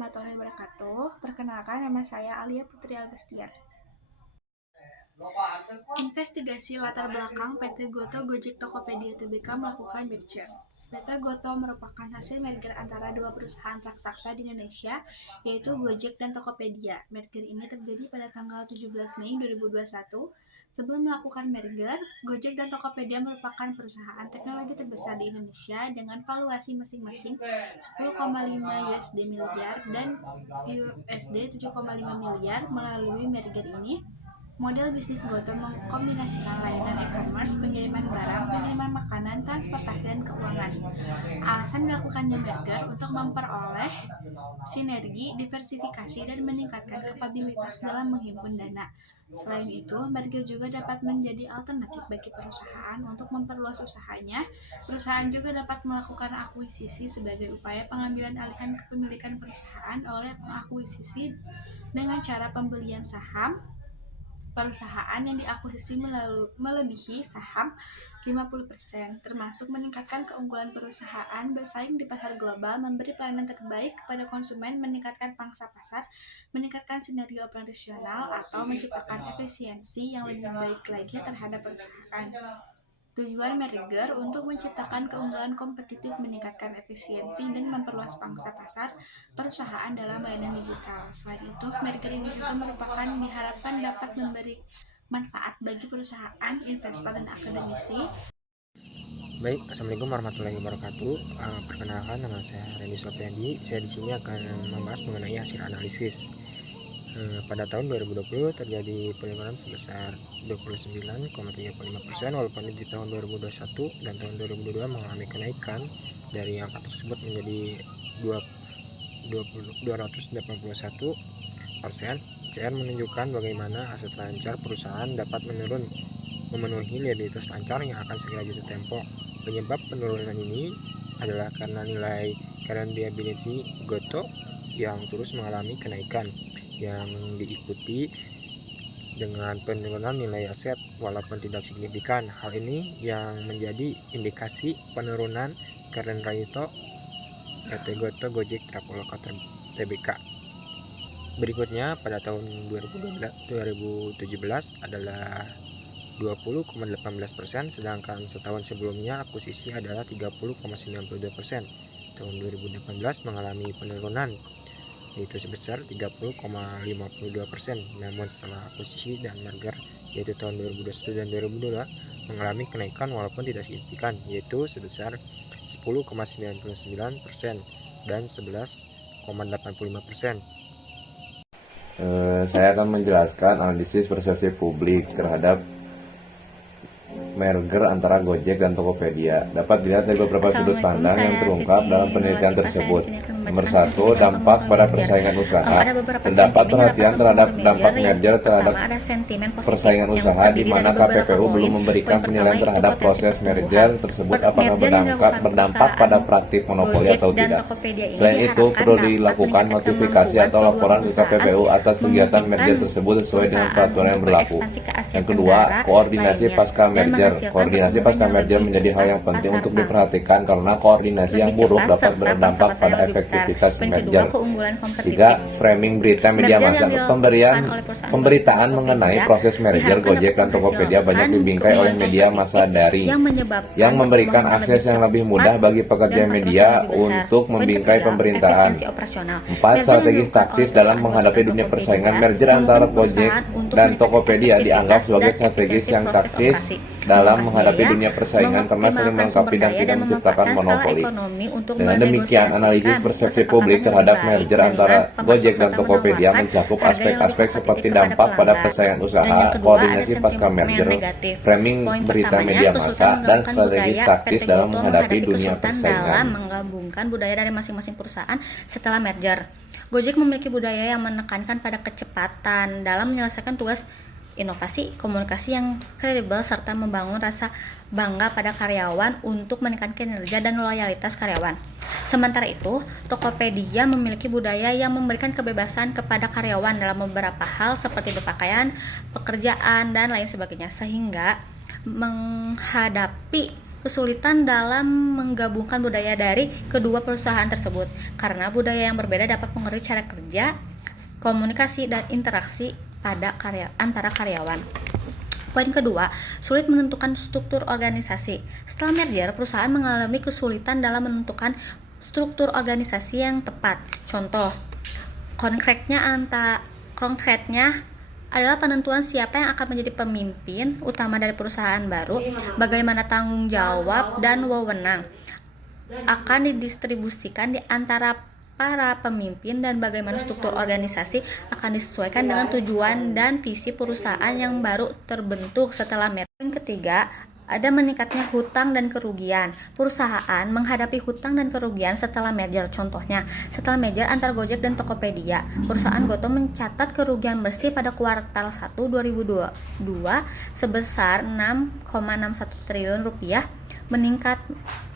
warahmatullahi wabarakatuh. Perkenalkan, nama saya Alia Putri Agustian. Investigasi latar belakang PT Goto Gojek Tokopedia Tbk melakukan merger. PT Goto merupakan hasil merger antara dua perusahaan raksasa di Indonesia, yaitu Gojek dan Tokopedia. Merger ini terjadi pada tanggal 17 Mei 2021. Sebelum melakukan merger, Gojek dan Tokopedia merupakan perusahaan teknologi terbesar di Indonesia dengan valuasi masing-masing 10,5 USD miliar dan USD 7,5 miliar. Melalui merger ini, model bisnis Goto mengkombinasikan layanan e-commerce, pengiriman barang, pengiriman makanan, transportasi, dan keuangan. Alasan dilakukannya merger untuk memperoleh sinergi, diversifikasi, dan meningkatkan kapabilitas dalam menghimpun dana. Selain itu, merger juga dapat menjadi alternatif bagi perusahaan untuk memperluas usahanya. Perusahaan juga dapat melakukan akuisisi sebagai upaya pengambilan alihan kepemilikan perusahaan oleh pengakuisisi dengan cara pembelian saham perusahaan yang diakuisisi melebihi saham 50%, termasuk meningkatkan keunggulan perusahaan bersaing di pasar global, memberi pelayanan terbaik kepada konsumen, meningkatkan pangsa pasar, meningkatkan sinergi operasional, atau menciptakan efisiensi yang lebih baik lagi terhadap perusahaan. Tujuan merger untuk menciptakan keunggulan kompetitif, meningkatkan efisiensi, dan memperluas pangsa pasar perusahaan dalam layanan digital. Selain itu, merger ini juga diharapkan dapat memberi manfaat bagi perusahaan, investor, dan akademisi. Baik, assalamualaikum warahmatullahi wabarakatuh. Perkenalkan, nama saya Reni Sofiandi. Saya di sini akan membahas mengenai hasil analisis. Pada tahun 2020 terjadi penurunan sebesar 29,35%, walaupun di tahun 2021 dan tahun 2022 mengalami kenaikan dari angka tersebut menjadi 281%. CR menunjukkan bagaimana aset lancar perusahaan dapat memenuhi liabilitas lancar yang akan segera jatuh tempo. Penyebab penurunan ini adalah karena nilai current liability Goto yang terus mengalami kenaikan, yang diikuti dengan penurunan nilai aset walaupun tidak signifikan. Hal ini yang menjadi indikasi penurunan current ratio PT Goto Gojek Traveloka Tbk. Berikutnya, pada tahun 2017 adalah 20,18%, sedangkan setahun sebelumnya akuisisi adalah 30,92%. Tahun 2018 mengalami penurunan yaitu sebesar 30,52%. Namun setelah akuisisi dan merger yaitu tahun 2021 dan 2022 mengalami kenaikan walaupun tidak signifikan, yaitu sebesar 10,99% dan 11,85%. Saya akan menjelaskan analisis persepsi publik terhadap merger antara Gojek dan Tokopedia. Dapat dilihat dari beberapa sudut pandang yang terungkap dalam penelitian tersebut. Nomor 1, dampak pada persaingan usaha. Terdapat perhatian terhadap dampak merger terhadap persaingan usaha, di mana KPPU belum memberikan penilaian terhadap proses merger tersebut apakah berdampak pada praktik monopoli atau tidak. Selain itu, perlu dilakukan notifikasi atau laporan ke KPPU atas kegiatan merger tersebut sesuai dengan peraturan yang berlaku. Yang kedua, koordinasi pasca merger. Koordinasi pasca merger menjadi hal yang penting untuk diperhatikan karena koordinasi yang buruk dapat berdampak pada efektivitas merger. 3. Framing berita media massa. Pemberitaan mengenai proses merger Gojek dan Tokopedia banyak dibingkai oleh media massa daring yang memberikan akses yang lebih mudah bagi pekerja media untuk membingkai pemberitaan. 4. Strategis taktis dalam menghadapi dunia persaingan. Merger antara Gojek dan Tokopedia dianggap sebagai strategis yang taktis dalam menghadapi dunia persaingan karena saling melengkapi dan tidak menciptakan monopoli. Dengan demikian, analisis persepsi publik terhadap merger antara Gojek dan Tokopedia mencakup aspek-aspek seperti dampak pada persaingan usaha, koordinasi pasca merger, framing berita media massa, dan strategis taktis dalam menghadapi dunia persaingan. Menggabungkan budaya dari masing-masing perusahaan setelah merger. Gojek memiliki budaya yang menekankan pada kecepatan dalam menyelesaikan tugas, inovasi, komunikasi yang kredibel, serta membangun rasa bangga pada karyawan untuk meningkatkan kinerja dan loyalitas karyawan. Sementara itu, Tokopedia memiliki budaya yang memberikan kebebasan kepada karyawan dalam beberapa hal seperti berpakaian, pekerjaan, dan lain sebagainya, sehingga menghadapi kesulitan dalam menggabungkan budaya dari kedua perusahaan tersebut, karena budaya yang berbeda dapat mengaruhi cara kerja, komunikasi, dan interaksi antara karyawan. Poin kedua, sulit menentukan struktur organisasi. Setelah merger, perusahaan mengalami kesulitan dalam menentukan struktur organisasi yang tepat. Contoh, konkretnya adalah penentuan siapa yang akan menjadi pemimpin utama dari perusahaan baru, bagaimana tanggung jawab dan wewenang akan didistribusikan di antara para pemimpin, dan bagaimana struktur organisasi akan disesuaikan dengan tujuan dan visi perusahaan yang baru terbentuk setelah merger. Poin ketiga, ada meningkatnya hutang dan kerugian. Perusahaan menghadapi hutang dan kerugian setelah merger. Contohnya, setelah merger antara Gojek dan Tokopedia, perusahaan Goto mencatat kerugian bersih pada kuartal 1 2022 sebesar 6,61 triliun rupiah, meningkat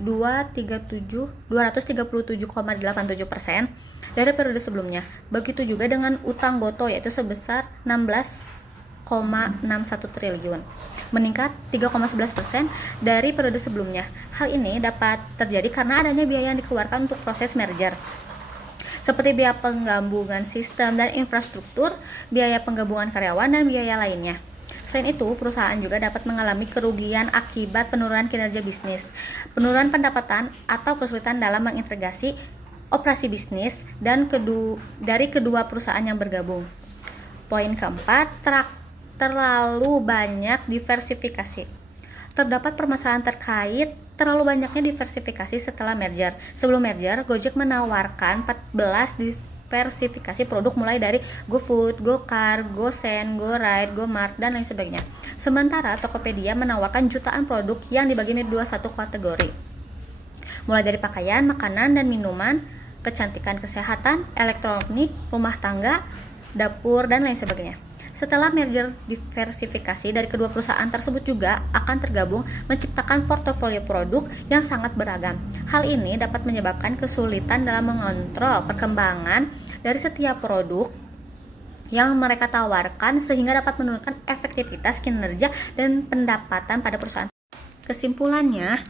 237,87% dari periode sebelumnya. Begitu juga dengan utang Goto, yaitu sebesar 16,61 triliun, meningkat 3,11% dari periode sebelumnya. Hal ini dapat terjadi karena adanya biaya yang dikeluarkan untuk proses merger, seperti biaya penggabungan sistem dan infrastruktur, biaya penggabungan karyawan, dan biaya lainnya. Selain itu, perusahaan juga dapat mengalami kerugian akibat penurunan kinerja bisnis, penurunan pendapatan, atau kesulitan dalam mengintegrasi operasi bisnis dari kedua perusahaan yang bergabung. Poin keempat, terlalu banyak diversifikasi. Terdapat permasalahan terkait terlalu banyaknya diversifikasi setelah merger. Sebelum merger, Gojek menawarkan 14 diversifikasi produk mulai dari GoFood, GoCar, GoSend, GoRide, GoMart, dan lain sebagainya. Sementara Tokopedia menawarkan jutaan produk yang dibagi menjadi 21 kategori, mulai dari pakaian, makanan dan minuman, kecantikan, kesehatan, elektronik, rumah tangga, dapur, dan lain sebagainya. Setelah merger, diversifikasi dari kedua perusahaan tersebut juga akan tergabung menciptakan portofolio produk yang sangat beragam. Hal ini dapat menyebabkan kesulitan dalam mengontrol perkembangan dari setiap produk yang mereka tawarkan, sehingga dapat menurunkan efektivitas kinerja dan pendapatan pada perusahaan. Kesimpulannya,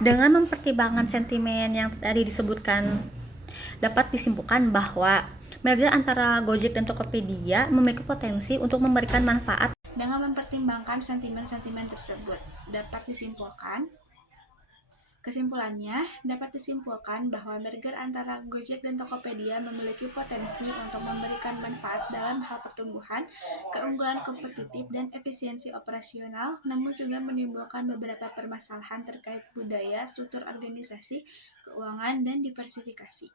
dengan mempertimbangkan sentimen yang tadi disebutkan, dapat disimpulkan bahwa merger antara Gojek dan Tokopedia memiliki potensi untuk memberikan manfaat. Dengan mempertimbangkan sentimen-sentimen tersebut, kesimpulannya dapat disimpulkan bahwa merger antara Gojek dan Tokopedia memiliki potensi untuk memberikan manfaat dalam hal pertumbuhan, keunggulan kompetitif, dan efisiensi operasional, namun juga menimbulkan beberapa permasalahan terkait budaya, struktur organisasi, keuangan, dan diversifikasi.